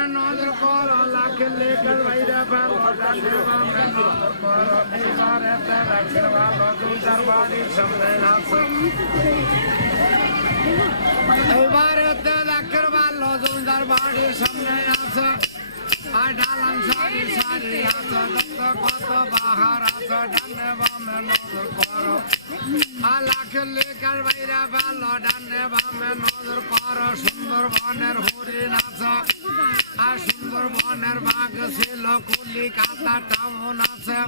বামে নজর করো লাখে লেখার বাইরে ফেলো ডানে বামে নজর করো এইবারে রাখের ভালো দুইটার বাড়ির সামনে আছে এইবারে রাখের ভালো দুইটার বাড়ির সামনে আছে আর ডালান সারি সারি আছে দেখতে কত বাহার আছে ডানে বামে নজর করো আর লাখের লেখার বাইরে ফেলো ডানে বামে নজর করো সুন্দরবনের হরিণ আছে আর সুন্দরবনের বাঘ ছিল কলিকাতা টাউন আছে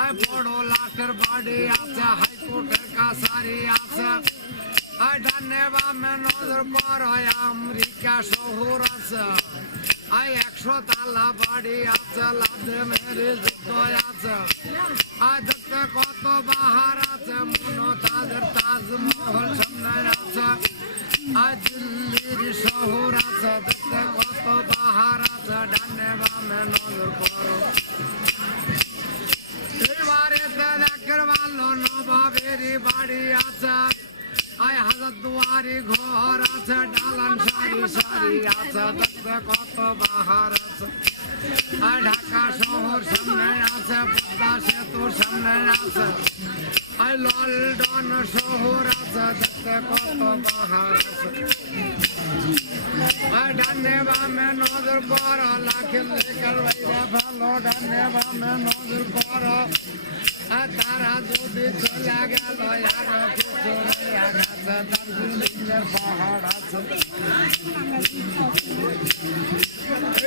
আর বড় লাটের বাড়ি আছে হাইকোর্টের কাছারি আছে আর ডানে বামে নজর করো আমেরিকা শহর আছে আর 100 তালা বাড়ি আছে লাদে মেরে যুদ্ধ আছে আর দেখতে কত বাহার আছে মমতাজের তাজমহল সামনে আছে আর দিল্লির শহর আছে দেখতে কত বাহার আছে ডানে বামে নজর করো এবারে দেখের ভালো নবাবেরই বাড়ি আছে আয় হাজারদুয়ারি ঘর আছে ডালান সারি সারি আছে দেখতে কত বাহার আছে আর ঢাকা শহর সামনে আছে পদ্মা সেতুর সামনে আছে আর লন্ডন শহর আছে দেখতে কত বাহার আছে আর ডানে বামে নজর করো লাখের লেখার বাইরে ভালো ডানে বামে নজর করো আর তারা যদি চলে গেল আর কিছু আছে দার্জিলিংয়ের পাহাড় আছে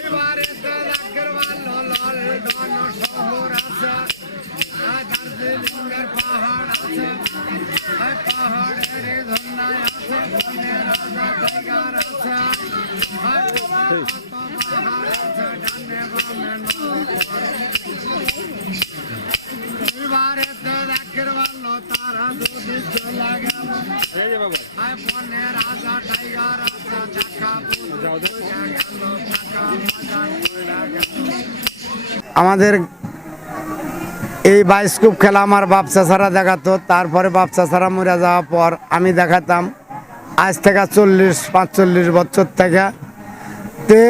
এবারে লাখের ভালো লন্ডন শহর আছে আর দার্জিলিংয়ের পাহাড় আছে আর পাহাড়ের ধন্যায় আছে বনে রাজা টাইগার আছে আর কত পাহাড় আছে ডানে বামে নজর করো এবারে লাখের ভালো তারা যদি চলে গেল আর বনে রাজা টাইগার আছে দেখা গেল টাকা মজা করে গেল। আমাদের এই বায়োস্কোপ খেলা আমার বাপ চাচারা দেখাতো, তারপরে বাপ চাচারা মরে যাওয়ার পর আমি দেখাতাম আজ থেকে 40-45 বছর থেকে। তে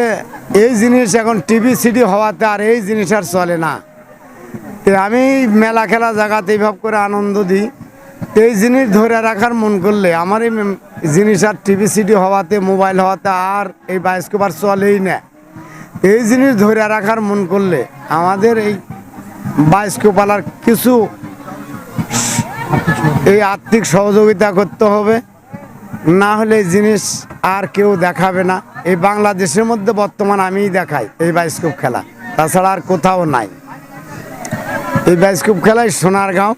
এই জিনিস এখন টিভি সিডি হওয়াতে আর এই জিনিস আর চলে না। তে আমি মেলা খেলা জায়গাতে এইভাবে করে আনন্দ দিই। এই জিনিস ধরে রাখার মন করলে আমার এই জিনিস আর টিভি সিডি হওয়াতে মোবাইল হওয়াতে আর এই বায়োস্কোপ আর চলেই না। এই জিনিস ধরে রাখার মন করলে আমাদের এই বায়োস্কোপওয়ালার কিছু এই আর্থিক সহযোগিতা করতে হবে, না হলে এই জিনিস আর কেউ দেখাবে না। এই বাংলাদেশের মধ্যে বর্তমান আমিই দেখাই এই বায়োস্কোপ খেলা, তাছাড়া আর কোথাও নাই। এই বায়োস্কোপ খেলাই সোনারগাঁও,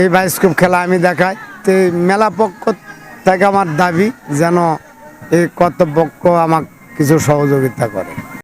এই বায়োস্কোপ খেলা আমি দেখাই। তো মেলা পক্ষ থেকে আমার দাবি যেন এই কর্তৃপক্ষ আমাকে কিছু সহযোগিতা করে।